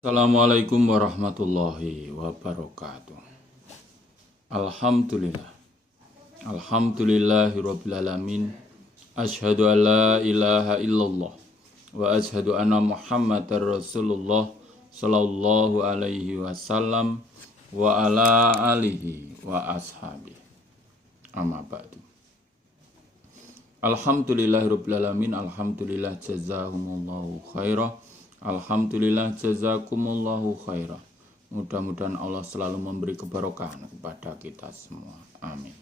Assalamualaikum warahmatullahi wabarakatuh. Alhamdulillah. Alhamdulillahirabbil alamin. Asyhadu an la ilaha illallah wa asyhadu anna Muhammadar Rasulullah sallallahu alaihi wasallam wa ala alihi wa ashabihi. Amma ba'du. Alhamdulillahirabbil alamin. Alhamdulillah jazakumullahu khairah. Alhamdulillah jazakumullahu khairah. Mudah-mudahan Allah selalu memberi keberkahan kepada kita semua. Amin.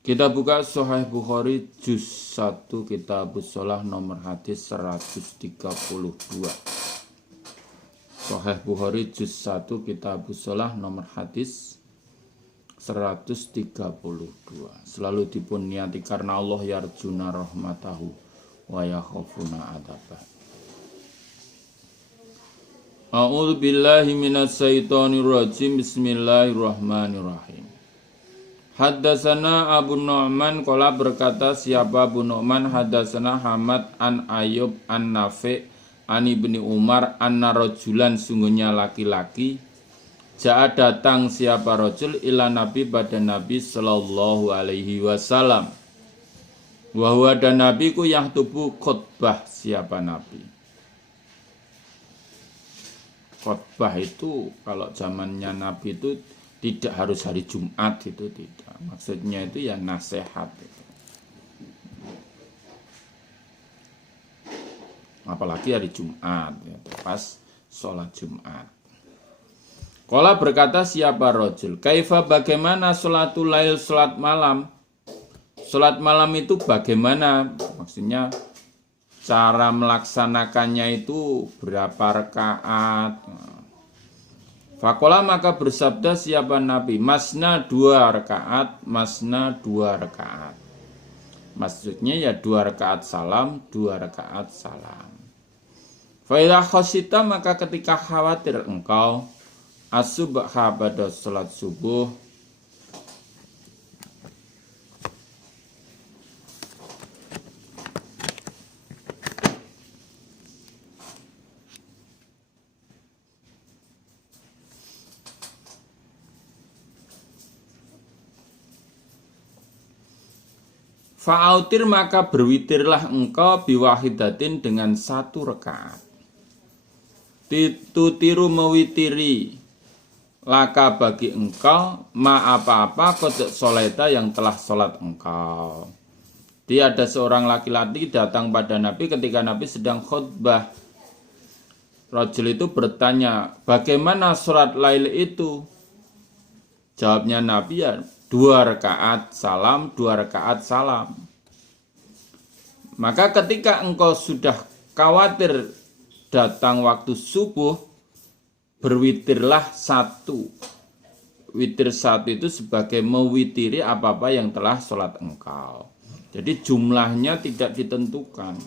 Kita buka Sahih Bukhari juz 1 Kitabus Shalah nomor hadis 132. Sahih Bukhari juz 1 Kitabus Shalah nomor hadis 132. Selalu dipun niati karena Allah yarjuna rahmatahu wa yakhafuna adzabah. A'udzu billahi minasy syaithanir rajim. Bismillahirrahmanirrahim. Haddatsana Abu Nu'man qala berkata siapa Abu Nu'man haddatsana Hamad an Ayyub an Nafi' an Ibni Umar anna rajulan sungguhnya laki-laki ja'a datang siapa rajul ila Nabi pada Nabi sallallahu alaihi wasallam. Wahwa dan Nabi ku yang tubuh khutbah siapa Nabi. Khutbah itu kalau zamannya Nabi itu tidak harus hari Jumat, itu tidak. Maksudnya itu ya nasihat itu. Apalagi hari Jumat ya, pas sholat Jumat. Qala berkata siapa rajul, kaifa bagaimana sholatul lail sholat malam? Sholat malam itu bagaimana? Maksudnya cara melaksanakannya itu berapa rakaat? Faqala maka bersabda siapa Nabi, masna 2 rakaat, masna 2 rakaat. Maksudnya ya 2 rakaat salam, 2 rakaat salam. Fa idza khasita maka ketika khawatir engkau as-subha pada sholat subuh, fa'autir maka berwitirlah engkau biwahidatin dengan 1 rakaat. Tutiru mewitiri laka bagi engkau ma apa-apa kodok soleta yang telah sholat engkau. Dia ada seorang laki-laki datang pada Nabi ketika Nabi sedang khutbah. Rajul itu bertanya, bagaimana sholat lail itu? Jawabnya Nabi ya 2 rakaat salam, 2 rakaat salam. Maka ketika engkau sudah khawatir datang waktu subuh, berwitirlah 1. Witir 1 itu sebagai mewitiri apa-apa yang telah sholat engkau. Jadi jumlahnya tidak ditentukan.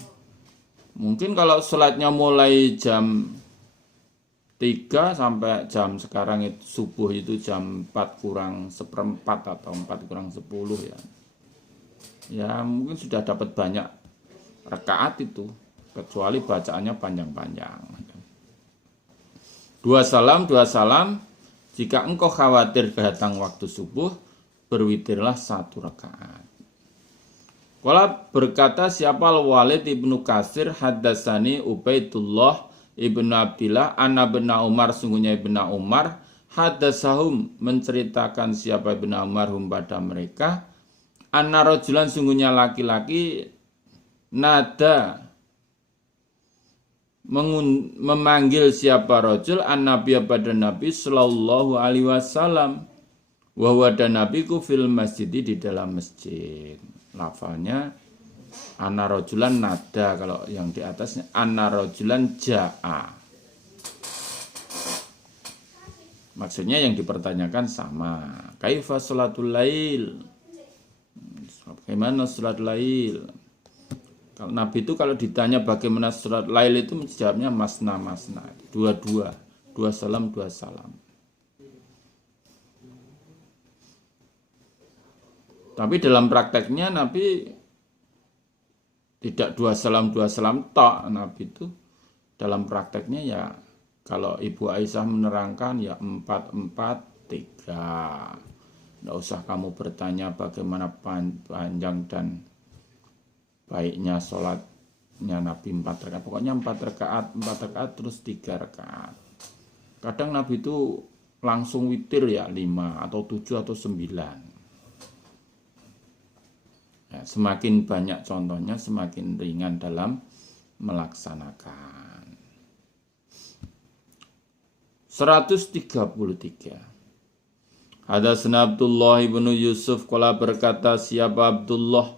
Mungkin kalau sholatnya mulai jam 3 sampai jam sekarang itu subuh itu jam 4 kurang seperempat atau 4 kurang 10 ya. Ya mungkin sudah dapat banyak rakaat itu, kecuali bacaannya panjang-panjang. 2 salam, 2 salam. Jika engkau khawatir datang waktu subuh, berwitirlah 1 rakaat. Qala berkata siapa Walid ibnu Kasir haddatsani Ubaidullah Ibnu Abdillah anna bena Umar sungguhnya Ibnu Umar hadatsahum menceritakan siapa Ibnu Umar hum pada mereka anna rajulan sungguhnya laki-laki nada memanggil siapa rajul an nabiy pada Nabi sallallahu alaihi wasallam wa huwa dan nabiku fil masjid di dalam masjid. Lafalnya anna rajulan nada, kalau yang di atasnya anna rajulan ja'a. Maksudnya yang dipertanyakan sama. Kaifa sholatul lail? Bagaimana sholat lail? Kalau Nabi itu kalau ditanya bagaimana sholat lail itu menjawabnya masna-masna. 2-2. 2 salam, 2 salam. Tapi dalam prakteknya Nabi tidak 2 salam tok. Nabi itu dalam prakteknya ya kalau Ibu Aisyah menerangkan ya 4-4-3. Tidak usah kamu bertanya bagaimana panjang dan baiknya sholatnya Nabi 4 rakaat. Pokoknya 4 rakaat terus 3 rakaat. Kadang Nabi itu langsung witir ya 5 atau 7 atau 9. Ya, semakin banyak contohnya semakin ringan dalam melaksanakan. 133. Hadatsana Abdullah ibnu Yusuf qala berkata siapa Abdullah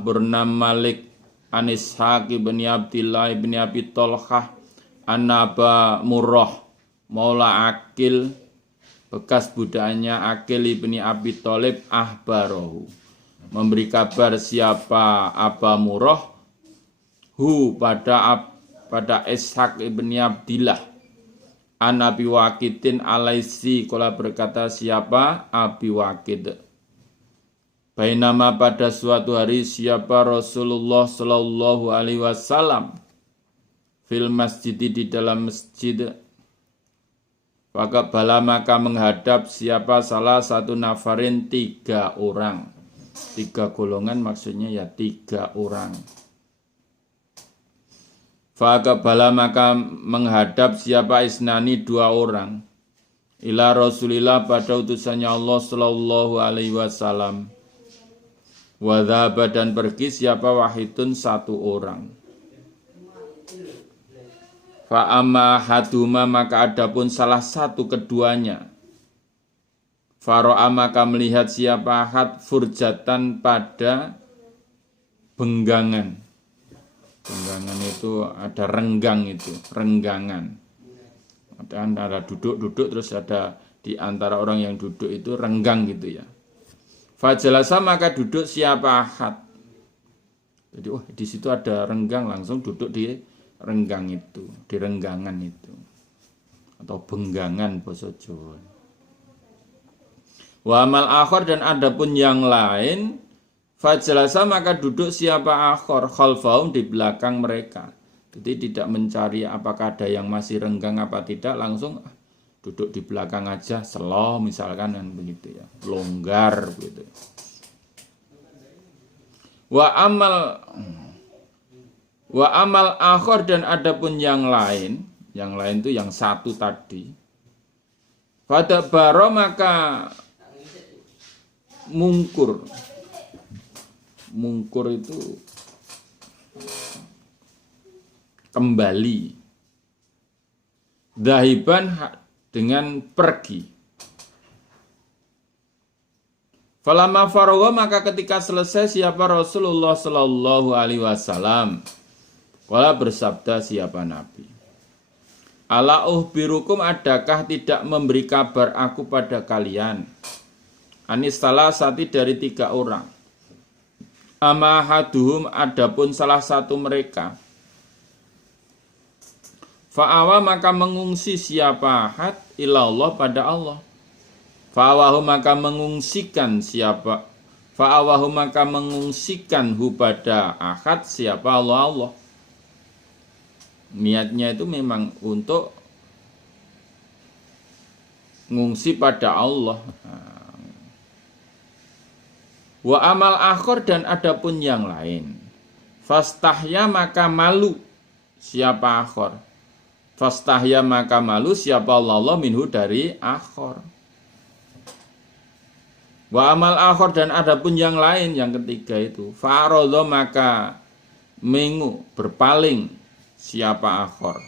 bernama Malik an Ishaq ibni Abdillah ibni Abi Tolhah An-Naba Murrah Maula Akil bekas budaknya Akil ibni Abi Thalib ahbarahu memberi kabar siapa Aba Murrah pada Ishaq ibni Abdillah An Abi Waqidin alaisi kola berkata siapa Abi Waqid. Bainama pada suatu hari siapa Rasulullah Shallallahu Alaihi Wasallam fil masjid di dalam masjid. Fakabala maka menghadap siapa salah satu nafarin 3 orang. 3 golongan maksudnya ya 3 orang. Fakabala maka menghadap siapa isnani 2 orang. Ila Rasulillah pada utusannya Allah Sallallahu Alaihi Wasallam. Wadhaba dan pergi siapa wahidun 1 orang. Fa'amma haduma maka adapun salah satu keduanya. Faro'a maka melihat siapa ahad furjatan pada benggangan. Benggangan itu ada renggang itu, renggangan. Ada antara duduk terus ada di antara orang yang duduk itu renggang gitu ya. Fajalasa maka duduk siapa ahad. Jadi di situ ada renggang langsung duduk di renggang itu, di renggangan itu. Atau benggangan basa Jawa. Wa amal akhir dan adapun yang lain fajalasa maka duduk siapa akhor khalfahum di belakang mereka. Jadi tidak mencari apakah ada yang masih renggang apa tidak, langsung duduk di belakang aja, slow misalkan kan begitu ya, longgar begitu. Wa amal akhor dan adapun yang lain itu yang satu tadi. Pada baro maka mungkur itu kembali, dahiban dengan pergi. Falamma faragha maka ketika selesai siapa Rasulullah Sallallahu Alaihi Wasallam, wala bersabda siapa Nabi, ala uhbirukum adakah tidak memberi kabar aku pada kalian, anis salah satu dari 3 orang. Ama haduhum adapun salah satu mereka. Fa'awa maka mengungsi siapa ahad ilallah pada Allah. Fa'awahu maka mengungsikan siapa. Fa'awahu maka mengungsikan hu pada ahad siapa Allah. Niatnya itu memang untuk ngungsi pada Allah. Wa amal akhir dan adapun yang lain. Fastahya maka malu siapa akhir. Fastahya maka malu siapa Allah minhu dari akhir. Wa amal akhir dan adapun yang lain yang ketiga itu. Fa'aradha maka mengu berpaling siapa akhir.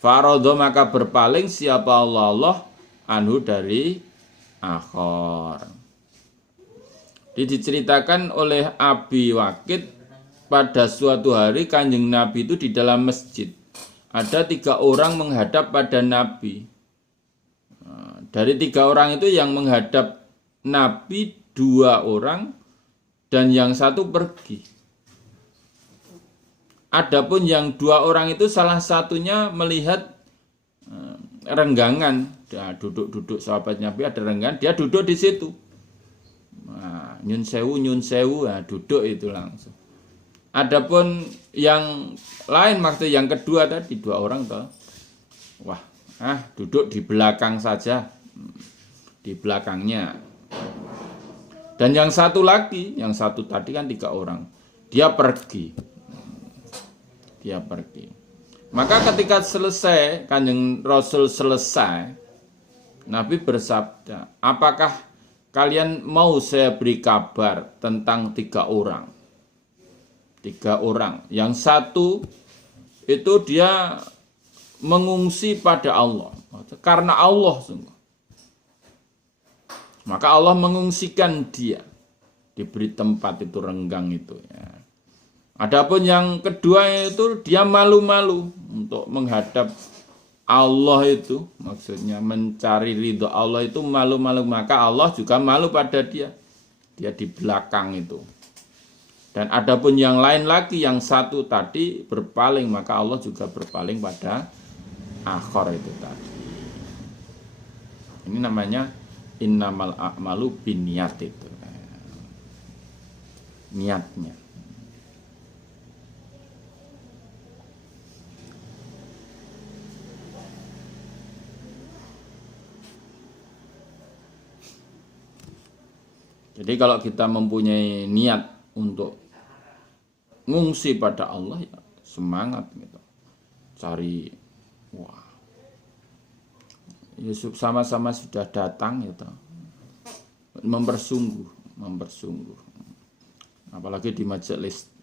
Fa'aradha maka berpaling siapa Allah anhu dari akhir. Diceritakan oleh Abi Waqid pada suatu hari Kanjeng Nabi itu di dalam masjid. Ada 3 orang menghadap pada Nabi. Dari 3 orang itu yang menghadap Nabi 2 orang dan yang 1 pergi. Adapun yang 2 orang itu salah satunya melihat renggangan. Dia duduk sahabat Nabi ada renggangan, dia duduk di situ. Nyun sewu, duduk itu langsung. Adapun yang lain maksud yang kedua tadi 2 orang toh. Wah, duduk di belakang saja. Di belakangnya. Dan yang satu lagi, yang satu tadi kan 3 orang. Dia pergi. Maka ketika selesai, Kanjeng Rasul selesai, Nabi bersabda, apakah kalian mau saya beri kabar tentang 3 orang? 3 orang. Yang satu itu dia mengungsi pada Allah. Karena Allah sungguh. Maka Allah mengungsikan dia. Diberi tempat itu renggang itu. Ya. Adapun yang kedua itu dia malu-malu untuk menghadap Allah itu. Maksudnya mencari ridho Allah itu malu-malu. Maka Allah juga malu pada dia. Dia di belakang itu. Dan adapun yang lain lagi, yang satu tadi berpaling. Maka Allah juga berpaling pada akhir itu tadi. Ini namanya innamal a'malu binniyat itu. Niatnya. Jadi kalau kita mempunyai niat untuk ngungsi pada Allah, ya semangat gitu. Cari Yusuf sama-sama sudah datang gitu. Mempersungguh. Apalagi di majelis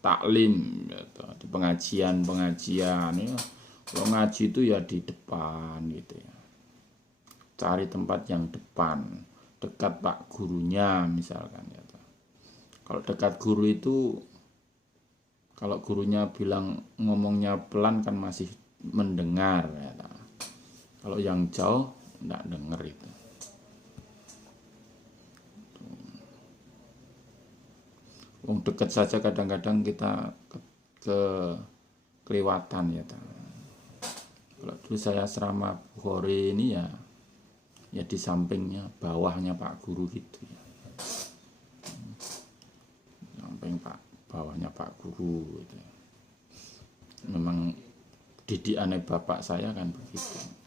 taklim gitu, di pengajian ya. Kalau ngaji itu ya di depan gitu ya. Cari tempat yang depan, dekat pak gurunya misalkan gitu. Kalau dekat guru itu, kalau gurunya bilang ngomongnya pelan kan masih mendengar ya. Kalau yang jauh enggak dengar itu. Wong dekat saja kadang-kadang kita kelewatan ya. Kalau dulu saya asrama Bukhari ini ya di sampingnya, bawahnya Pak Guru gitu ya. Samping bawahnya Pak Guru gitu. Memang didikannya bapak saya kan begitu.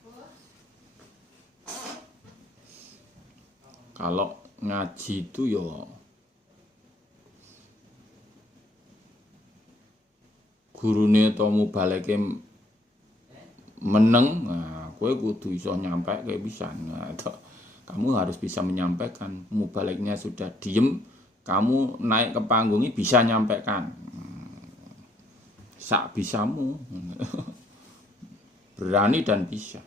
Kalau ngaji itu yo gurune atau mubaleke meneng, nah kowe kudu iso nyampe kayak bisa. Nah, kamu harus bisa menyampaikan. Mubaliknya sudah diem, kamu naik ke panggungnya bisa nyampaikan. Sak bisamu. Berani dan bisa.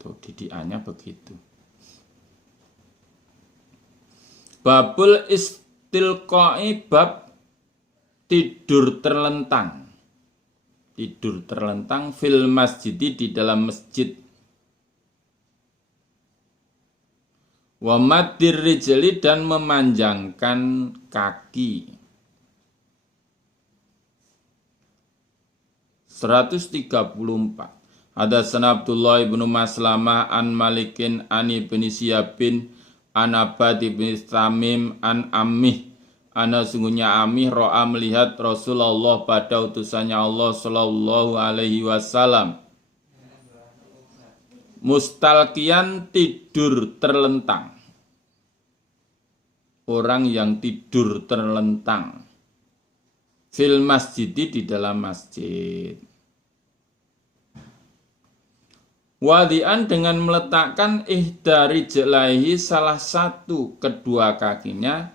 Tuh didikannya begitu. Babul istilqai, bab tidur terlentang. Tidur terlentang fil masjid, di dalam masjid. Wa maddir rijli, dan memanjangkan kaki. 134. Hadatsana Abdullah ibnu Maslamah an Malikin an ibni Siyabin an Abad ibn Tamim an Ammih, ana sungguhnya Ammih ro'a melihat Rasulullah pada utusannya Allah sallallahu alaihi wasallam mustalqiyan, tidur terlentang. Orang yang tidur terlentang fil masjid, di dalam masjid. Wadian, dengan meletakkan ihdari jelaihi, salah satu kedua kakinya,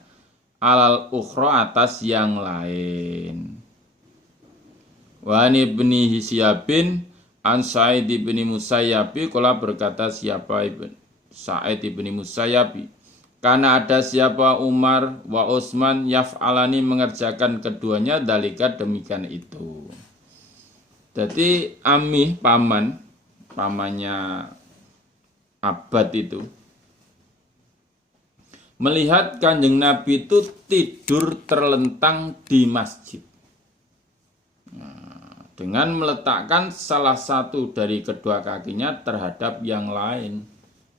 alal ukhra, atas yang lain. Wani ibni Hisyabin an Sa'id ibni Musayyabi, kala berkata siapa Sa'id ibni Musayyabi, karena ada siapa Umar wa Utsman yaf'alani, mengerjakan keduanya, dalika, demikian itu. Jadi Amih, pamannya Abad itu melihat Kanjeng Nabi itu tidur terlentang di masjid. Nah, dengan meletakkan salah satu dari kedua kakinya terhadap yang lain.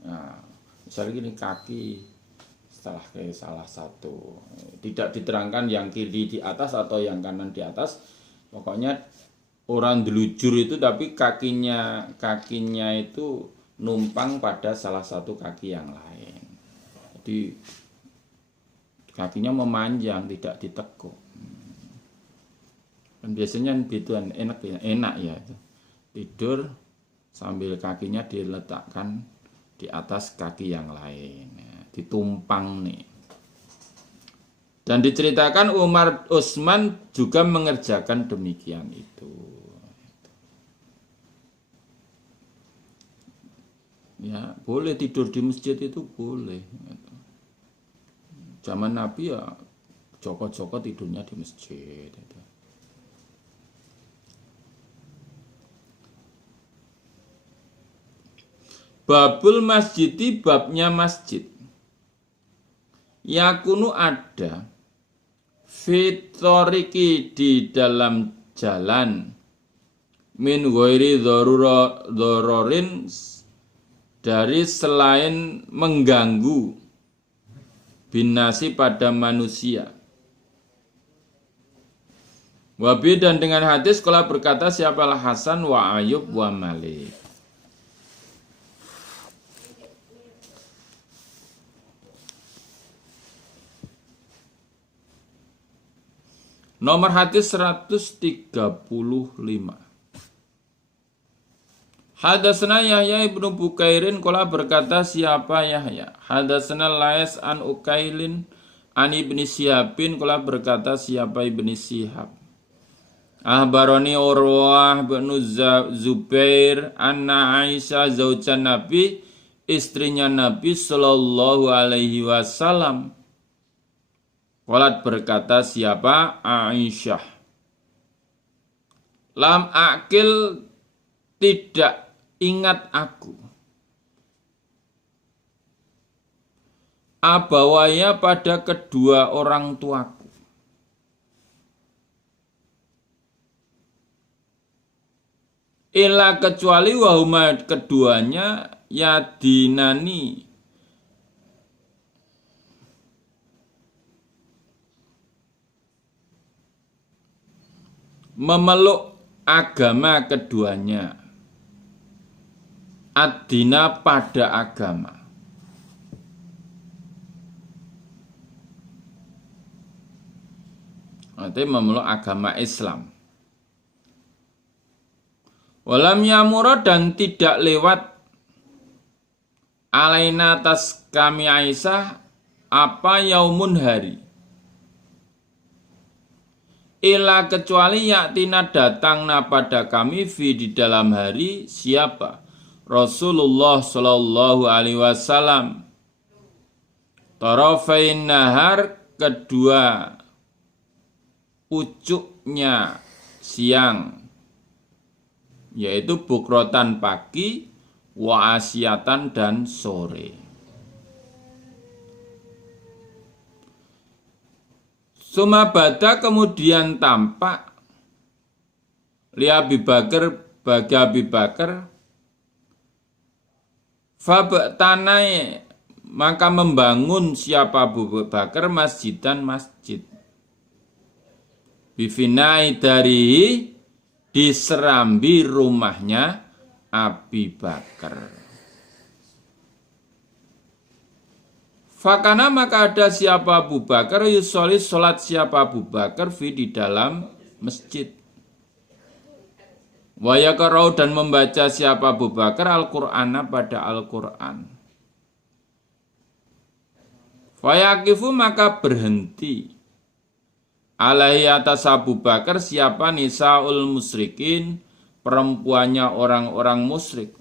Nah, misalnya gini, kaki salah satu. Tidak diterangkan yang kiri di atas atau yang kanan di atas. Pokoknya orang delujur itu tapi kakinya itu numpang pada salah satu kaki yang lain. Jadi kakinya memanjang, tidak ditekuk. Dan biasanya gitu enak ya. Tidur sambil kakinya diletakkan di atas kaki yang lain, ya, ditumpang nih. Dan diceritakan Umar Utsman juga mengerjakan demikian itu. Ya, boleh tidur di masjid itu boleh. Zaman Nabi ya Joko tidurnya di masjid. Babul masjidi babnya masjid. Yakunu ada fitoriki di dalam jalan min ghairi dhororin dari selain mengganggu binasi pada manusia. Wabi dan dengan hadis kala berkata siapalah Hasan wa Ayub wa Malik. Nomor hadis 135. Hadatsana Yahya ibnu Bukairin qala berkata siapa Yahya? Hadatsana Lais an Ukailin an ibni Sihabin qala berkata siapa ibni Sihab? Ahbaroni Urwah bin Zubair anna Aisyah zaujan Nabi, istrinya Nabi sallallahu alaihi wasallam. Qalat berkata siapa? Aisyah. Lam akil tidak ingat aku. Abawaya pada kedua orang tuaku. Ila kecuali wahuma keduanya yadinani memeluk agama keduanya, ad-dina pada agama. Artinya memeluk agama Islam. Walam yamura dan tidak lewat alaina atas kami Aisyah apa yaumun hari. Ila kecuali yaktina datangna pada kami fi di dalam hari siapa? Rasulullah sallallahu alaihi wasallam. Tarafain nahar kedua pucuknya siang, yaitu bukrotan pagi, wa asyatan dan sore. Sumabada kemudian tampak li Abi Bakar bagi Abi Bakar fabtanai maka membangun siapa Abu Bakar masjidan masjid bifinai dari di serambi rumahnya Abi Bakar. Fakana maka ada siapa Abu Bakar yusoli sholat siapa Abu Bakar fi di dalam masjid. Wayakarau dan membaca siapa Abu Bakar Al-Qur'ana pada Al-Qur'an. Fayakifu maka berhenti. Alaihi atas Abu Bakar siapa nisaul musyrikin perempuannya orang-orang musyrik.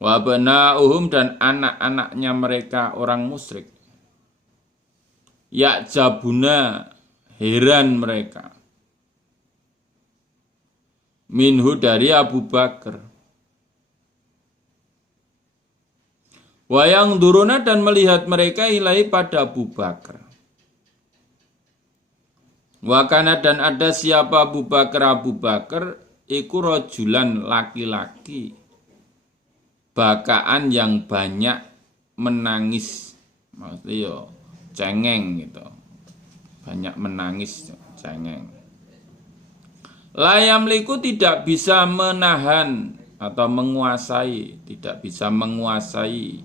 Wabna'uhum dan anak-anaknya mereka orang musyrik. Ya'jabuna heran mereka. Minhu dari Abu Bakar. Wayang duruna dan melihat mereka ilahi pada Abu Bakar. Wakana dan ada siapa Abu Bakar iku rojulan laki-laki. Bakaan yang banyak menangis maksudnya yo cengeng gitu. Banyak menangis, cengeng. La yamliku tidak bisa menahan atau menguasai, tidak bisa menguasai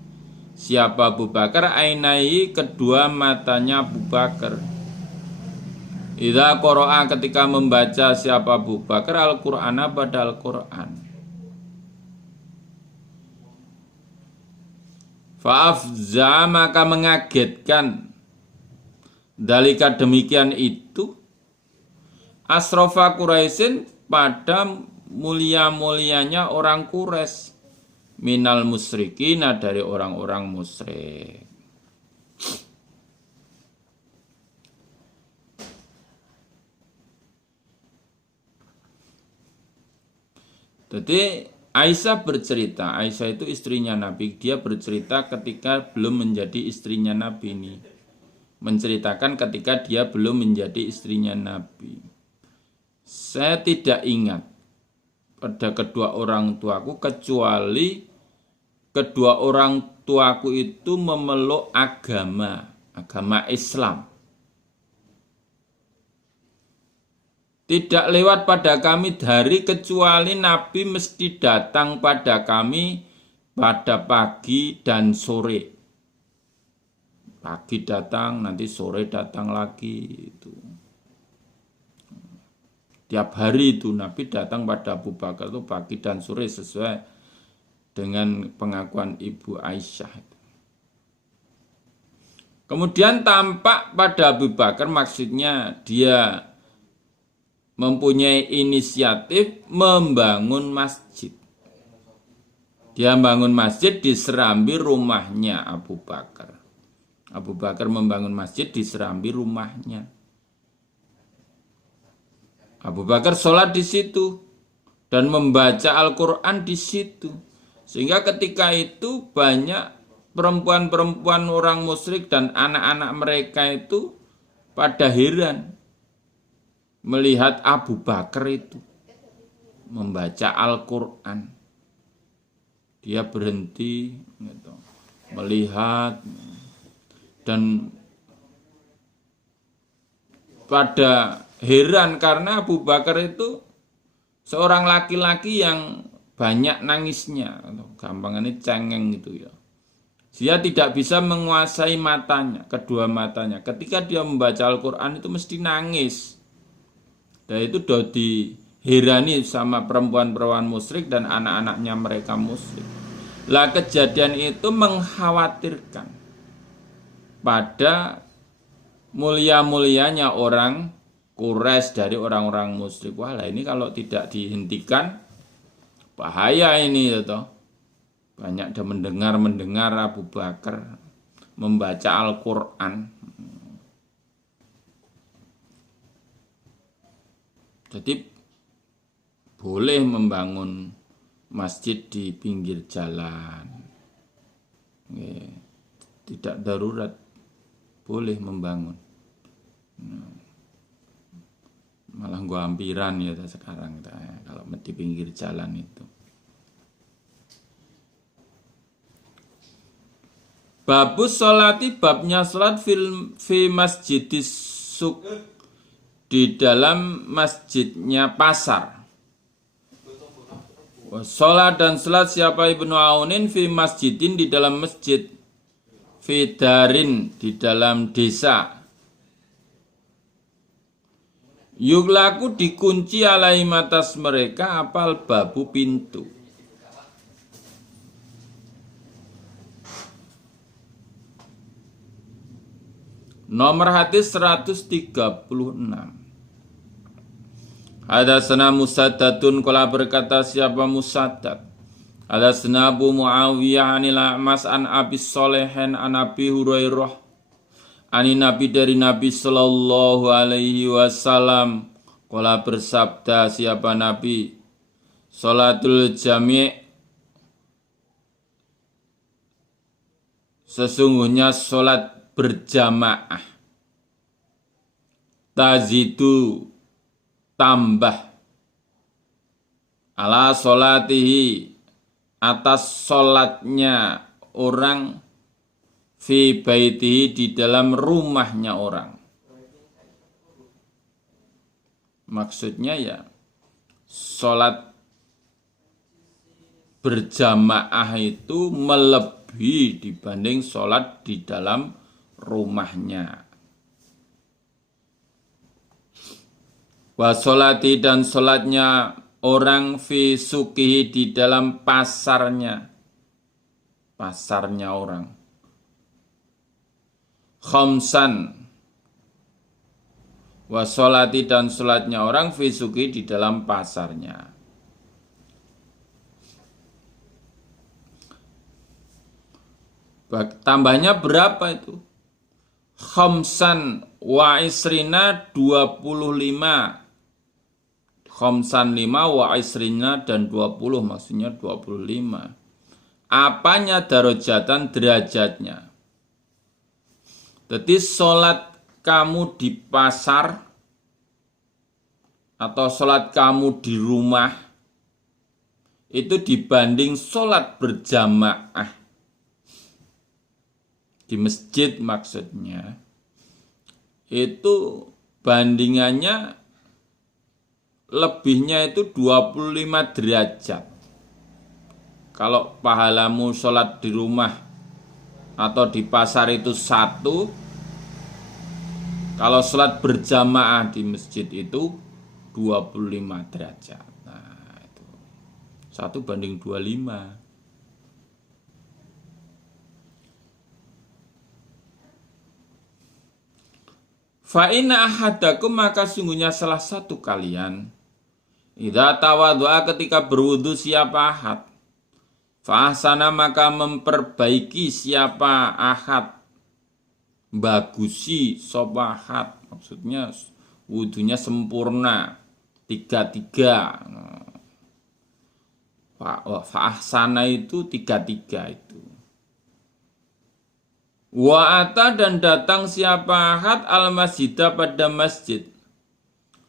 siapa Abu Bakar ainai kedua matanya Abu Bakar. Idza qara'a ketika membaca siapa Abu Bakar Al-Qur'ana pada Al-Qur'an. Fa'afza maka mengagetkan. Dalika demikian itu Asrofa Quraisyin pada mulia-mulianya orang Quraisy minal musyrikin dari orang-orang musyrik. Jadi Aisyah bercerita, Aisyah itu istrinya Nabi, dia bercerita ketika belum menjadi istrinya Nabi ini. Menceritakan ketika dia belum menjadi istrinya Nabi. Saya tidak ingat pada kedua orang tuaku kecuali kedua orang tuaku itu memeluk agama Islam. Tidak lewat pada kami dari kecuali Nabi mesti datang pada kami pada pagi dan sore. Pagi datang, nanti sore datang lagi itu. Tiap hari itu Nabi datang pada Abu Bakar itu pagi dan sore sesuai dengan pengakuan Ibu Aisyah. Kemudian tampak pada Abu Bakar maksudnya dia mempunyai inisiatif membangun masjid. Dia membangun masjid di serambi rumahnya Abu Bakar. Abu Bakar membangun masjid di serambi rumahnya. Abu Bakar sholat di situ dan membaca Al-Quran di situ. Sehingga ketika itu banyak perempuan-perempuan orang musyrik dan anak-anak mereka itu pada heran melihat Abu Bakar itu membaca Al-Quran. Dia berhenti gitu, melihat dan pada heran karena Abu Bakar itu seorang laki-laki yang banyak nangisnya, gampangannya cengeng gitu ya. Dia tidak bisa menguasai matanya, kedua matanya. Ketika dia membaca Al-Quran itu mesti nangis. Dan itu sudah diherani sama perempuan-perempuan musyrik dan anak-anaknya mereka musyrik. Lah kejadian itu mengkhawatirkan pada mulia-mulianya orang Quraisy dari orang-orang musyrik. Wah, ini kalau tidak dihentikan bahaya ini ya toh. Banyak dia mendengar Abu Bakar membaca Al-Qur'an. Jadi boleh membangun masjid di pinggir jalan. Tidak darurat boleh membangun. Malah gua hampiran ya sekarang kalau di pinggir jalan itu. Babus sholati babnya sholat fi masjidis suk di dalam masjidnya pasar. Sholat dan sholat siapa Ibnu Aunin fi masjidin di dalam masjid, fi darin di dalam desa. Yuglaku dikunci alaihim atas mereka apal babu pintu. Nomor hadis 136. Hadatsana Musaddadun qala berkata siapa Musaddad. Hadatsana Abu Muawiyah anil A'mas an Abi Shalihin an Abi Hurairah. Ani Nabi dari Nabi sallallahu alaihi wasallam qala bersabda siapa Nabi. Salatul jami' sesungguhnya salat berjamaah tazidu tambah ala sholatihi atas sholatnya orang fi baitihi di dalam rumahnya orang. Maksudnya ya sholat berjamaah itu melebihi dibanding sholat di dalam rumahnya. Wa sholati dan sholatnya orang fi sukihi di dalam pasarnya. Pasarnya orang. Khamsan. Wa sholati dan sholatnya orang fi sukihi di dalam pasarnya. Tambahnya berapa itu? Khamsan wa isrina 25. Khamsan 5 wa isrina dan 20, maksudnya 25. Apanya darajatan derajatnya? Jadi sholat kamu di pasar atau sholat kamu di rumah itu dibanding sholat berjamaah di masjid maksudnya, itu bandingannya lebihnya itu 25 derajat. Kalau pahalamu sholat di rumah atau di pasar itu 1, kalau sholat berjamaah di masjid itu 25 derajat. Nah itu 1 banding 25. Fa inna ahadakum maka sungguhnya salah satu kalian idza tawadhu'a ketika berwudu siapa ahad fa ahsana maka memperbaiki siapa ahad bagusi sapa ahad maksudnya wudunya sempurna 3-3 fa ahsana itu 3-3 itu. Wa ata dan datang siapa ahad al masjidah pada masjid.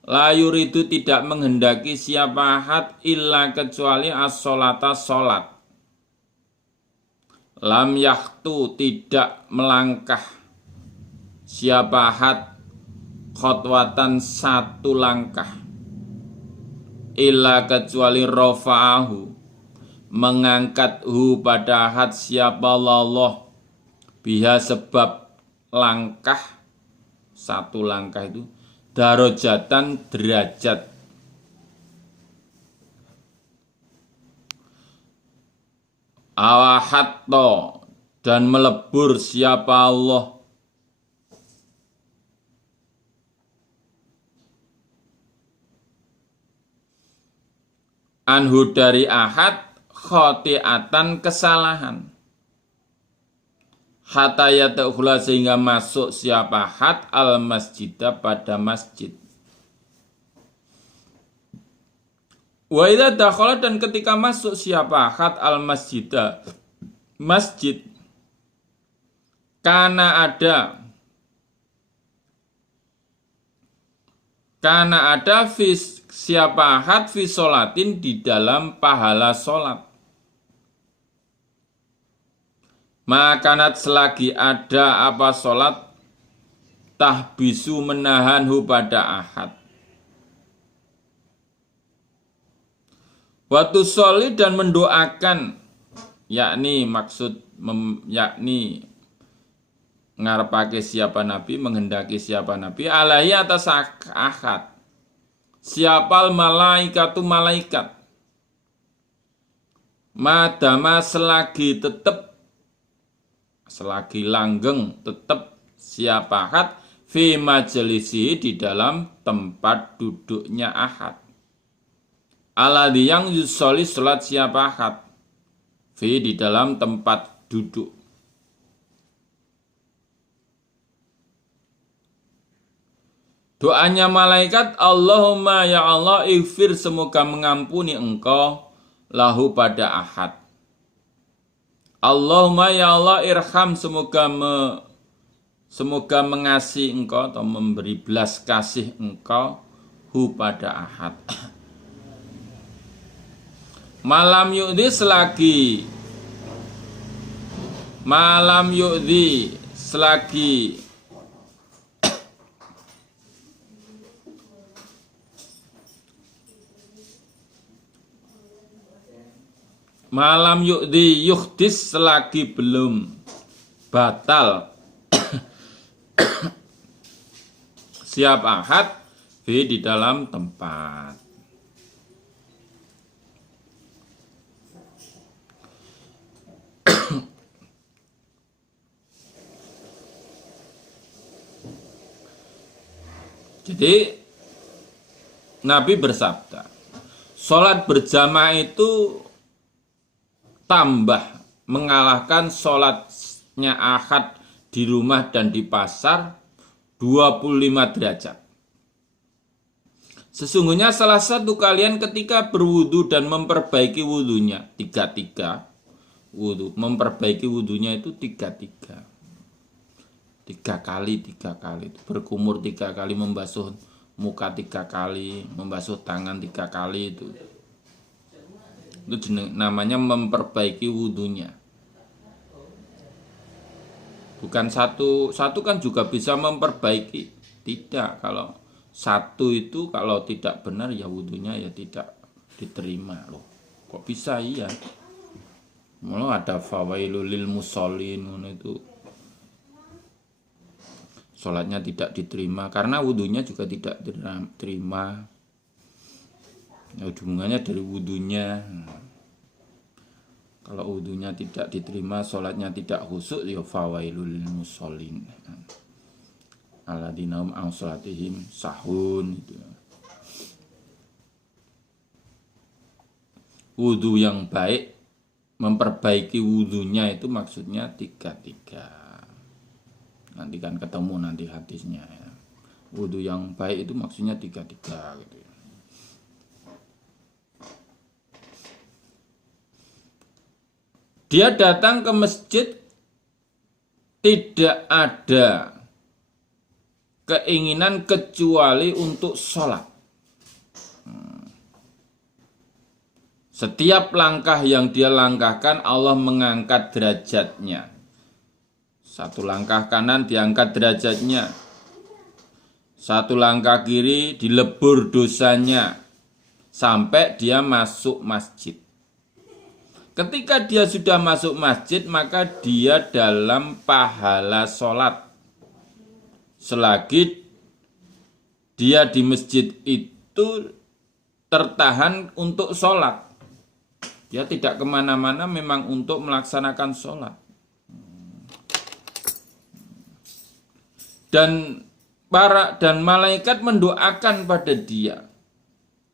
La yuridu tidak menghendaki siapa ahad illa kecuali as-sholata sholat. Lam yahtu tidak melangkah siapa ahad khotwatan 1 langkah. Illa kecuali rofa'ahu mengangkathu pada ahad siapa Allah. Biha sebab langkah 1 langkah itu darajatan derajat. Awahatto dan melebur siapa Allah. Anhu dari ahad khotiatan kesalahan. Hatta yadkhula sehingga masuk siapa ahad al masjidah pada masjid. Wa idza dakhala dan ketika masuk siapa ahad al masjidah masjid karena ada siapa ahad fi sholatin di dalam pahala sholat. Makanat selagi ada apa sholat tahbisu menahanhu pada ahad. Waktu sholli dan mendoakan, yakni yakni ngarepake siapa nabi, menghendaki siapa nabi, alaihi atas ahad. Siapal malaikatu malaikat. Madama selagi langgeng tetap siapa ahad fi majalisi di dalam tempat duduknya ahad. Alladhi yang yusholli sholat siapa ahad fi di dalam tempat duduk. Doanya malaikat, Allahumma ya Allah ighfir semoga mengampuni engkau lahu pada ahad. Allahumma ya Allah irham semoga mengasihi engkau atau memberi belas kasih engkau hu pada ahad. Malam yu'di selagi malam yu'dhi selagi malam yu'dhi yuhdis selagi belum batal siap ahad fi di dalam tempat. Jadi Nabi bersabda, sholat berjamaah itu tambah mengalahkan sholatnya ahad di rumah dan di pasar 25 derajat. Sesungguhnya salah satu kalian ketika berwudu dan memperbaiki wudunya, 3 wudu, memperbaiki wudunya itu 3 kali, berkumur 3 kali, membasuh muka 3 kali, membasuh tangan 3 kali itu namanya memperbaiki wudunya. Bukan satu kan juga bisa memperbaiki, tidak. Kalau satu itu kalau tidak benar ya wudunya ya tidak diterima loh. Kok bisa iya? Malah ada fawailul lil musallin itu. Sholatnya tidak diterima karena wudunya juga tidak diterima. Ya, hubungannya dari wudunya. Kalau wudunya tidak diterima, sholatnya tidak khusyuk, ya fawailul lil musallin. Alladzina hum an sholatihim sahun itu. Wudu yang baik, memperbaiki wudunya itu maksudnya 3. Nanti kan ketemu nanti hadisnya ya. Wudu yang baik itu maksudnya 3 gitu ya. Dia datang ke masjid tidak ada keinginan kecuali untuk sholat. Setiap langkah yang dia langkahkan Allah mengangkat derajatnya. 1 langkah kanan diangkat derajatnya, 1 langkah kiri dilebur dosanya sampai dia masuk masjid. Ketika dia sudah masuk masjid maka dia dalam pahala sholat. Selagi dia di masjid itu tertahan untuk sholat. Dia tidak kemana-mana memang untuk melaksanakan sholat. Dan malaikat mendoakan pada dia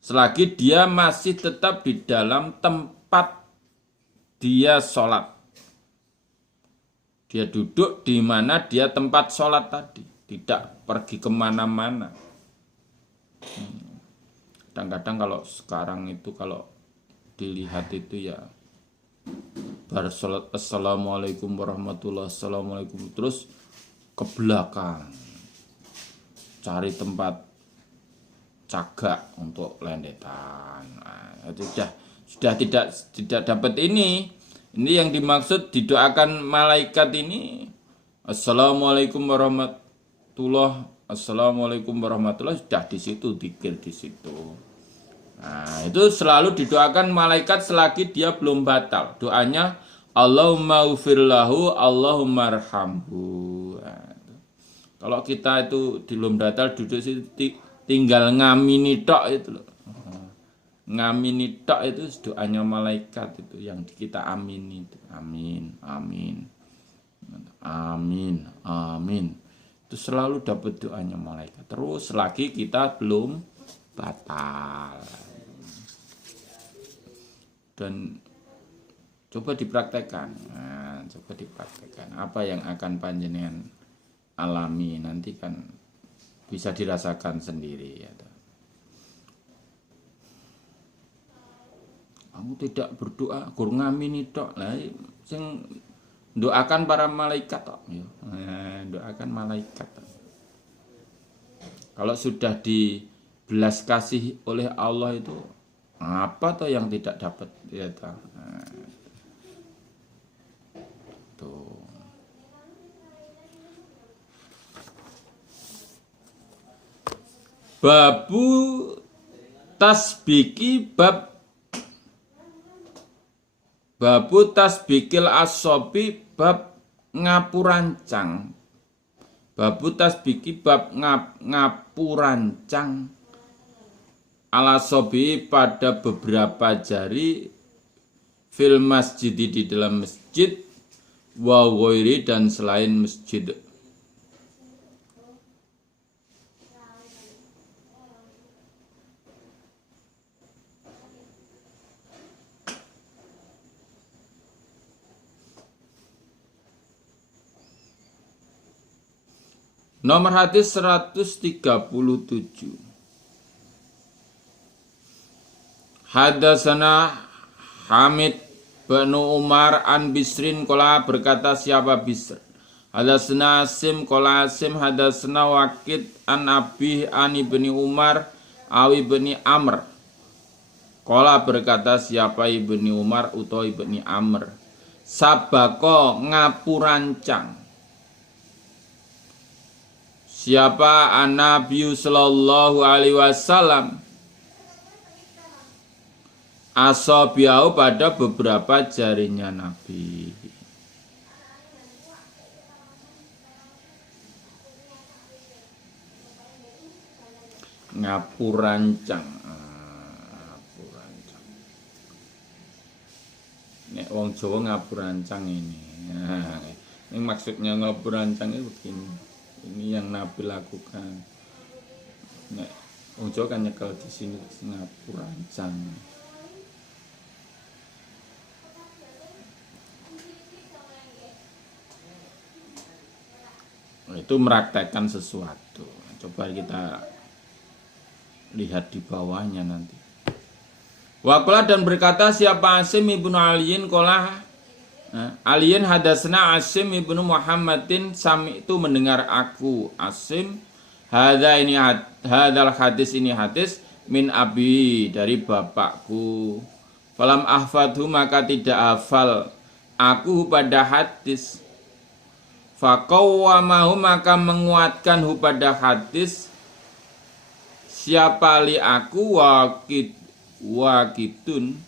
selagi dia masih tetap di dalam tempat dia sholat. Dia duduk di mana dia tempat sholat tadi, tidak pergi kemana-mana. Kadang-kadang kalau sekarang itu kalau dilihat itu ya bersolat assalamualaikum warahmatullahi wabarakatuh terus ke belakang cari tempat cagak untuk lendetan. Nah, sudah tidak dapat ini yang dimaksud didoakan malaikat ini assalamualaikum warahmatullahi sudah di situ dzikir di situ. Nah, itu selalu didoakan malaikat selagi dia belum batal. Doanya Allahumma ufirlahu Allahumma arhamhu. Nah, kalau kita itu belum batal duduk situ tinggal ngamini tok itu loh. Ngamini tok itu doanya malaikat itu yang kita amini itu. Amin, amin. Amin, amin. Itu selalu dapat doanya malaikat. Terus selagi kita belum batal. Dan coba dipraktekkan. Nah, apa yang akan panjenengan alami nanti kan bisa dirasakan sendiri ya. Kamu tidak berdoa, gur ngamini tok. Lah sing doakan para malaikat tok ya. Doakan malaikat. Kalau sudah dibelas kasih oleh Allah itu apa toh yang tidak dapat ya toh. Tuh. Babu tasbiki babu tasbikil asobi bab ngapurancang. Babu tasbiki bab ngapurancang ala sobi pada beberapa jari fil masjid di dalam masjid wa ghairi dan selain masjid. Nomor hadis 137. Hadatsana Hamid bin Umar an Bisrin qala berkata siapa Bisr. Hadatsana Asim qala Asim hadatsana Waqid an Abi an Ibni Umar awi Ibni Amr. Qala berkata siapa Ibni Umar utawa Ibni Amr. Sabako ngapurancang. Siapa Nabi sallallahu alaihi wasallam asabiau pada beberapa jarinya Nabi. Ngapurancang. Ngapurancang. Nek wong Jawa ngapurancang ini. Nah, ini maksudnya ngapurancang itu begini. Ini yang Nabi lakukan. Nek wong Jawa kan nyekel di sini ngapurancang. Itu meraktekkan sesuatu. Coba kita lihat di bawahnya nanti. Waqala dan berkata siapa Asim ibnu Aliyin qala Aliyin hadasna Asim ibnu Muhammadin sami itu mendengar aku Asim hadal hadis ini hadis min abi dari bapakku. Falam ahfadhu maka tidak hafal aku pada hadis. Faqawwamahu maka menguatkan hu pada hadis siapa li aku wakitun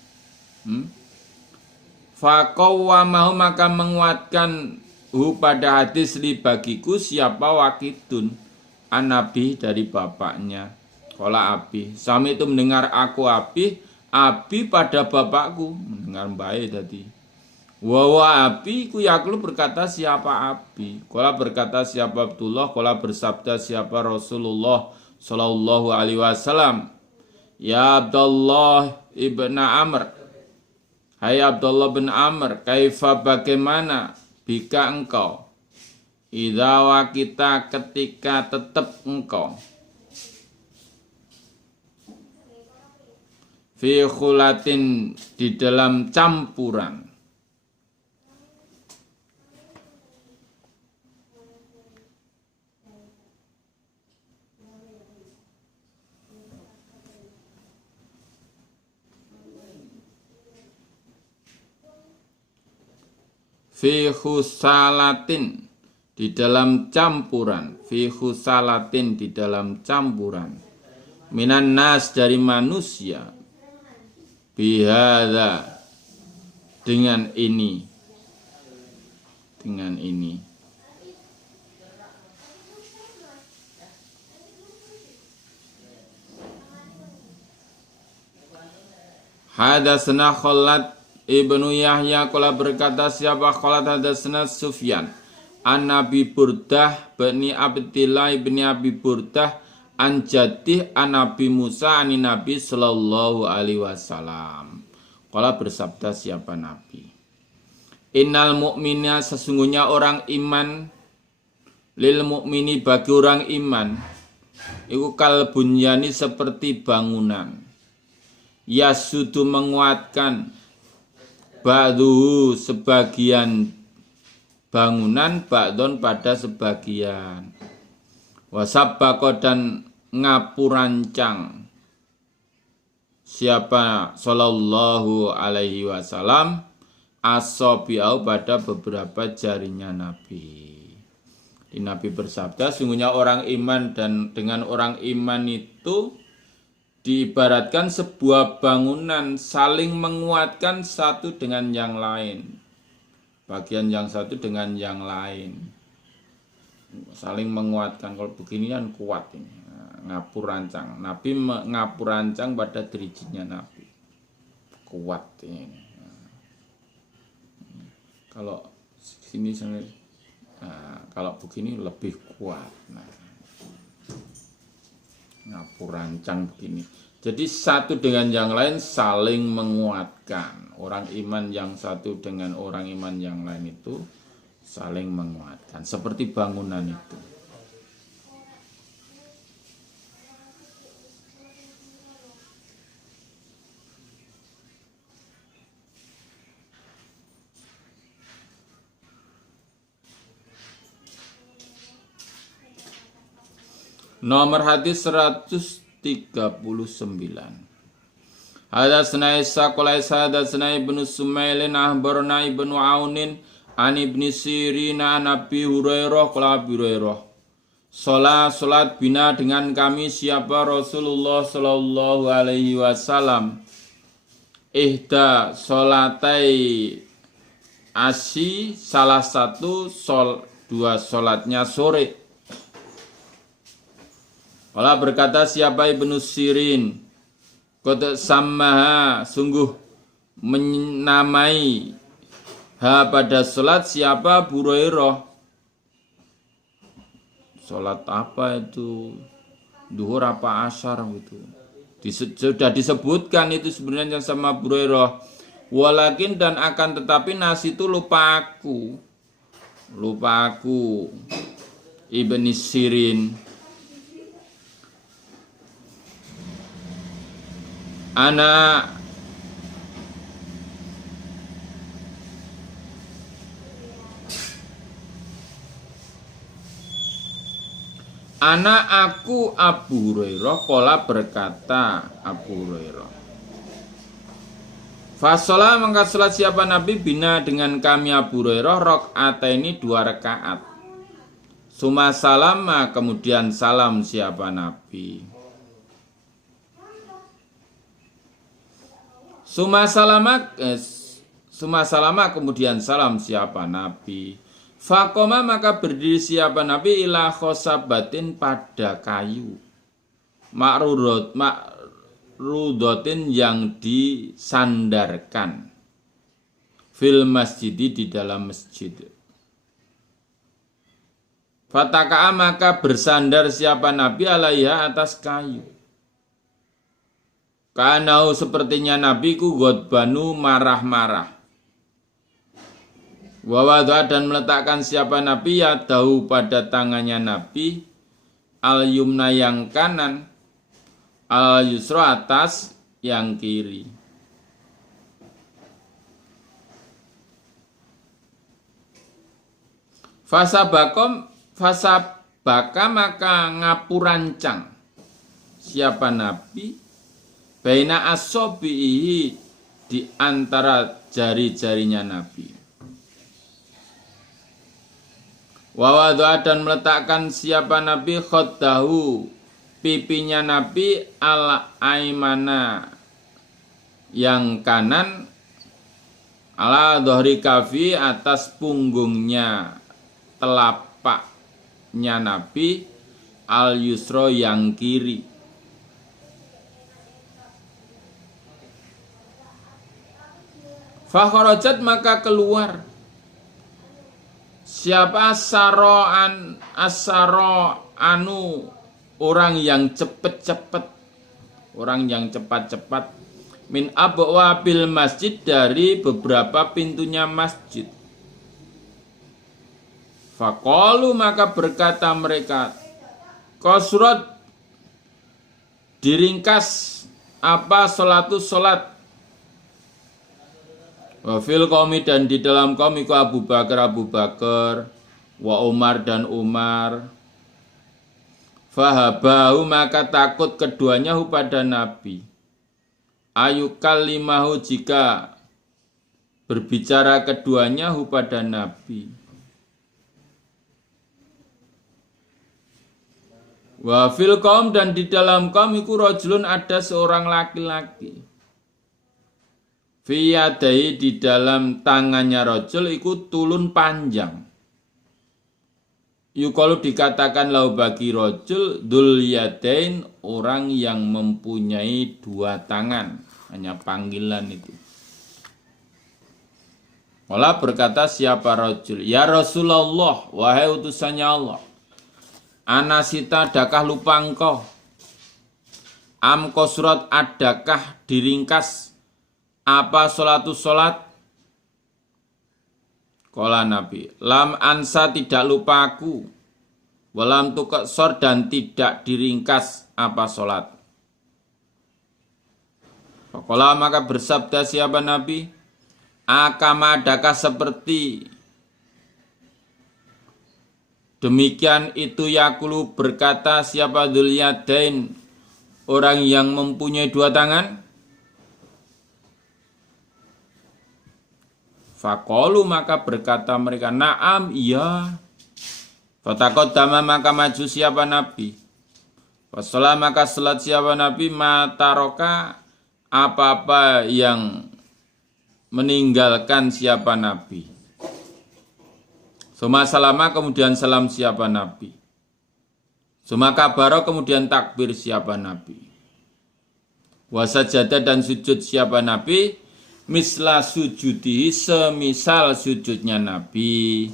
Faqawwamahu maka menguatkan hu pada hadis li bagiku siapa wakitun anabi dari bapaknya. Qala abi sami itu mendengar aku abi pada bapakku mendengar baik tadi. Wa abi ku yaklu berkata siapa abi. Qala berkata siapa Abdullah. Qala bersabda siapa Rasulullah sallallahu alaihi wasallam. Ya Abdullah ibn Amr. Hai Abdullah bin Amr, kaifa bagaimana bika engkau idza kita ketika tetap engkau fi khulatin di dalam campuran fi khusalatin di dalam campuran fi khusalatin di dalam campuran minan nas dari manusia bihadza dengan ini hadatsana Khalid Ibnu Yahya qala berkata siapa Khalid hadatsana Sufyan an Nabi Burdah bin Abdillah bin Abi Burdah an jadih an Nabi Musa an Nabi sallallahu alaihi wasallam. Qala bersabda siapa Nabi Innal mu'mina sesungguhnya orang iman lil mu'mini bagi orang iman iku kal bunyani seperti bangunan yasudu menguatkan ba'duhu sebagian bangunan ba'don pada sebagian wasabbaqo dan ngapurancang siapa sallallahu alaihi wasallam asabiau pada beberapa jarinya Nabi. Di Nabi bersabda, sungguhnya orang iman dan dengan orang iman itu diibaratkan sebuah bangunan saling menguatkan satu dengan yang lain. Bagian yang satu dengan yang lain. Saling menguatkan. Kalau begini kan kuat ini. Ngapur rancang. Nabi ngapur rancang pada dirijinya Nabi. Kuat ini. Kalau sini kalau begini lebih kuat. Ngapur rancang begini. Jadi satu dengan yang lain saling menguatkan. Orang iman yang satu dengan orang iman yang lain itu saling menguatkan. Seperti bangunan itu. Nomor hadis 139. Hadatsana Isa qala hadatsana Ibnu Sumailin ahbarana Ibnu Aunin an Ibnu Sirin an Abi Hurairah qala Abi Hurairah salat bina dengan kami siapa Rasulullah sallallahu alaihi wasallam ihda salatai asy salah satu dua salatnya sore. Allah berkata siapa Ibnu Sirin qad sammaha sungguh menamai ha pada salat siapa Hurairah. Salat apa itu? Duhur apa asyar itu? Sudah disebutkan itu sebenarnya sama Hurairah. Walakin dan akan tetapi nasi itu lupa aku. Ibnu Sirin. Anak aku Abu Hurairah qala berkata Abu Hurairah Fasolah maka salat siapa Nabi bina dengan kami Abu Hurairah rakaataini 2 rakaat. Suma salama kemudian salam siapa Nabi. Suma salama kemudian salam siapa Nabi. Fakoma maka berdiri siapa Nabi ila khosabatin pada kayu. Makrudotin yang disandarkan. Fil masjidi di dalam masjid. Fataka'a maka bersandar siapa Nabi alaiha atas kayu. Kanau sepertinya Nabi ku godbanu marah-marah. Wawadha dan meletakkan siapa Nabi ya dahu pada tangannya Nabi al yumna yang kanan al yusra atas yang kiri. Fasabaka maka ngapurancang siapa Nabi baina asobihi di antara jari-jarinya Nabi. Wawadha dan meletakkan siapa Nabi khaddahu pipinya Nabi al aimana yang kanan ala dhahri kafi atas punggungnya telapaknya Nabi al yusra yang kiri. Fakharajat maka keluar siapa asaro anu orang yang cepat-cepat min abwabil masjid dari beberapa pintunya masjid. Faqalu maka berkata mereka qasrat diringkas apa salat wa fil qaumi dan di dalam kaum iku Abu Bakar wa Umar dan Umar. Fahabahu maka takut keduanya pada Nabi. Ayukal limahu jika berbicara keduanya pada Nabi. Wa fil qaum, dan di dalam kaum iku rajulun ada seorang laki-laki. Fi yadai, di dalam tangannya rajul iku tulun panjang. Yukalu dikatakan lau bagi rajul dzul yadain, orang yang mempunyai dua tangan. Hanya panggilan itu. Wala berkata siapa rajul, ya Rasulullah, wahai utusannya Allah, anasita adakah lupa engkau? Am kosrat adakah diringkas? Apa sholatus sholat? Kala Nabi, lam ansa tidak lupa aku, walam tukesor dan tidak diringkas apa sholat. Kala maka bersabda siapa Nabi, akama adakah seperti demikian itu yakulu berkata siapa dzul yadain, orang yang mempunyai dua tangan? Faqalu maka berkata mereka, na'am, iya. Fataqaddama maka maju siapa Nabi. Wassalam maka salat siapa Nabi, mataroka apa-apa yang meninggalkan siapa Nabi. Suma salama kemudian salam siapa Nabi. Suma kabaro kemudian takbir siapa Nabi. Wasajada dan sujud siapa Nabi. Misla sujudi, semisal sujudnya Nabi.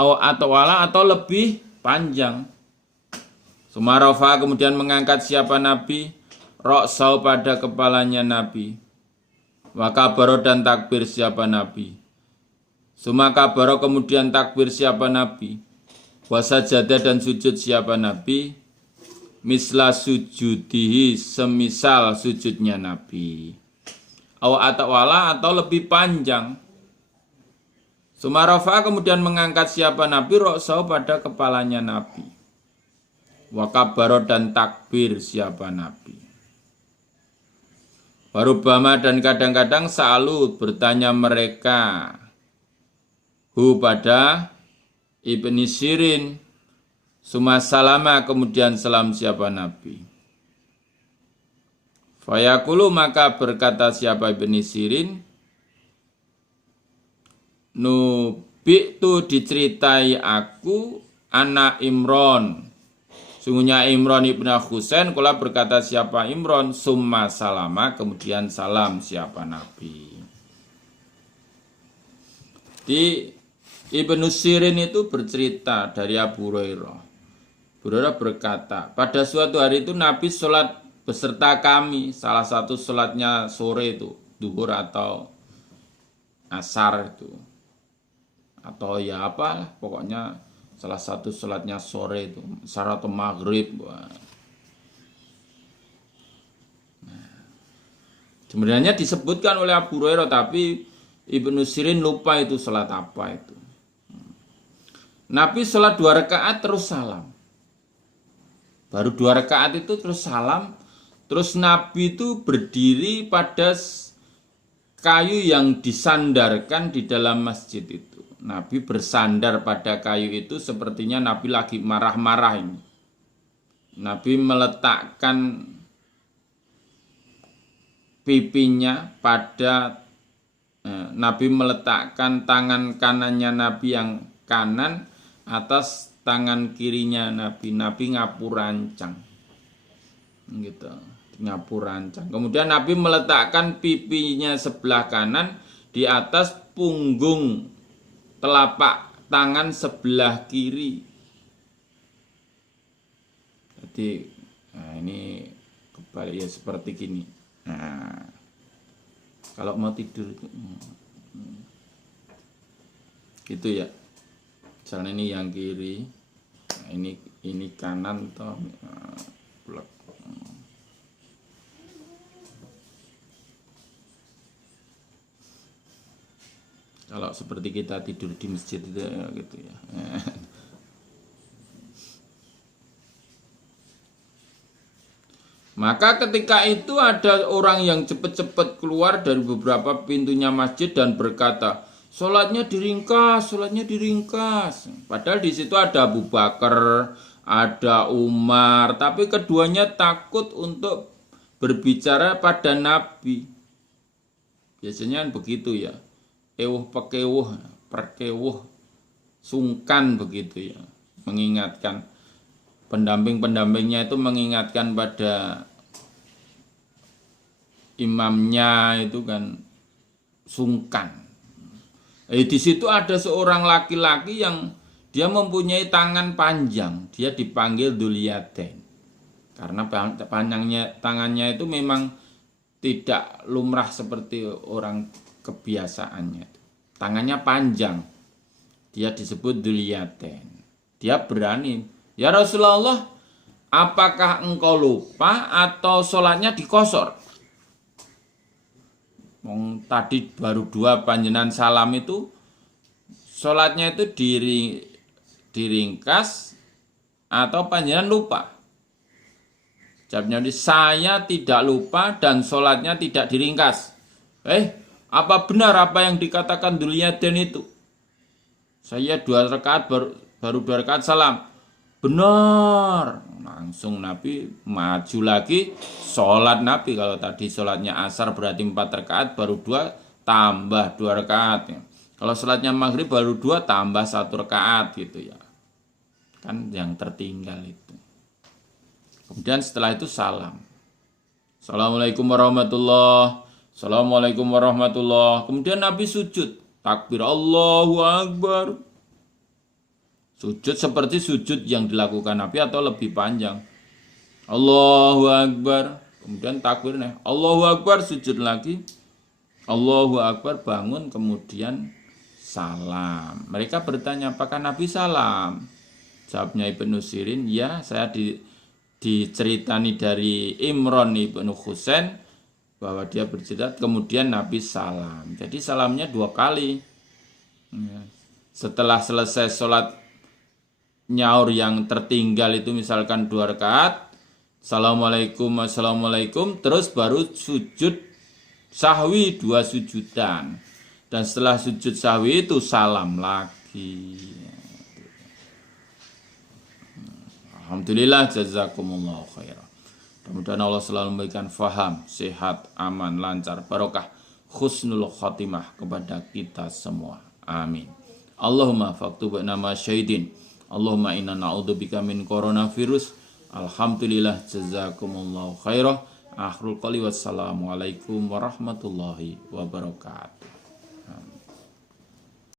Atau wala atau lebih panjang. Sumarofa kemudian mengangkat siapa Nabi. Roksau pada kepalanya Nabi. Wakabaro dan takbir siapa Nabi. Sumakabaro kemudian takbir siapa Nabi. Wasajada dan sujud siapa Nabi. Misla sujudihi, semisal sujudnya Nabi. Atau wala atau lebih panjang. Sumarofa kemudian mengangkat siapa Nabi. Roksau pada kepalanya Nabi. Wakabaro dan takbir siapa Nabi. Warubama dan kadang-kadang sa'alu bertanya mereka. Hu pada Ibni Sirin. Suma salama kemudian salam siapa Nabi. Fayaqulu maka berkata siapa Ibni Sirin. Nubi'tu diceritai aku anak Imron. Sungguhnya Imron ibn Husain. Kula berkata siapa Imron. Summa salama kemudian salam siapa Nabi. Di Ibnu Sirin itu bercerita dari Abu Hurairah. Abu Hurairah berkata, pada suatu hari itu Nabi sholat beserta kami. Salah satu sholatnya sore itu, duhur atau asar itu, atau ya apalah, pokoknya salah satu sholatnya sore itu, asar atau maghrib. Sebenarnya disebutkan oleh Abu Hurairah, tapi Ibnu Sirin lupa itu sholat apa itu. Nabi sholat 2 rakaat terus salam. Baru 2 rakaat itu terus salam. Terus Nabi itu berdiri pada kayu yang disandarkan di dalam masjid itu. Nabi bersandar pada kayu itu, sepertinya Nabi lagi marah-marah ini. Nabi meletakkan pipinya pada Nabi meletakkan tangan kanannya Nabi yang kanan atas tangan kirinya Nabi. Nabi ngapurancang. Gitu. Ngapurancang. Kemudian Nabi meletakkan pipinya sebelah kanan di atas punggung telapak tangan sebelah kiri. Jadi ini kebalik ya, seperti gini. Nah, kalau mau tidur gitu ya. Misalnya ini yang kiri, nah ini kanan toh. Kalau seperti kita tidur di masjid itu ya, gitu ya. Maka ketika itu ada orang yang cepat-cepat keluar dari beberapa pintunya masjid dan berkata, sholatnya diringkas, sholatnya diringkas. Padahal di situ ada Abu Bakar, ada Umar, tapi keduanya takut untuk berbicara pada Nabi. Biasanya kan begitu ya. Ewuh pekewuh, perkewuh, sungkan begitu ya. Mengingatkan pendamping-pendampingnya itu mengingatkan pada imamnya itu kan sungkan. Di situ ada seorang laki-laki yang dia mempunyai tangan panjang, dia dipanggil Dzulyatain. Karena panjangnya tangannya itu memang tidak lumrah seperti orang kebiasaannya. Tangannya panjang. Dia disebut Dzulyatain. Dia berani, "Ya Rasulullah, apakah engkau lupa atau sholatnya dikosor?" Tadi baru 2 panjenengan salam itu sholatnya itu diringkas atau panjenengan lupa? Jawabnya, saya tidak lupa dan sholatnya tidak diringkas. Apa benar apa yang dikatakan Dzulyatain itu? Saya 2 rakaat baru 2 rakaat salam. Benar. Langsung Nabi maju lagi sholat Nabi. Kalau tadi sholatnya asar berarti 4 rakaat, baru 2 tambah 2 rakaat. Kalau sholatnya maghrib baru 2 tambah 1 rakaat gitu ya. Kan yang tertinggal itu. Kemudian setelah itu salam. Assalamualaikum warahmatullahi. Assalamualaikum warahmatullahi. Kemudian Nabi sujud. Takbir Allahu Akbar. Sujud seperti sujud yang dilakukan Nabi atau lebih panjang. Allahu Akbar. Kemudian takbir nih. Allahu Akbar, sujud lagi. Allahu Akbar, bangun, kemudian salam. Mereka bertanya, apakah Nabi salam? Jawabnya Ibnu Sirin, ya, saya diceritani dari Imran ibnu Husain bahwa dia bercerita kemudian Nabi salam. Jadi salamnya 2 kali. Setelah selesai sholat nyaur yang tertinggal itu misalkan 2 rakaat, Assalamualaikum, Assalamualaikum, terus baru sujud sahwi 2 sujudan. Dan setelah sujud sahwi itu salam lagi. Alhamdulillah, jazakumullah khairan. Mudah-mudahan Allah selalu memberikan faham, sehat, aman, lancar, barokah, husnul khotimah kepada kita semua. Amin. Allahumma faktub nama syahidin. Allahumma inna na'udzubika min coronavirus. Alhamdulillah, jazakumullah khairan. Akhirul qali wassalamualaikum warahmatullahi wabarakatuh.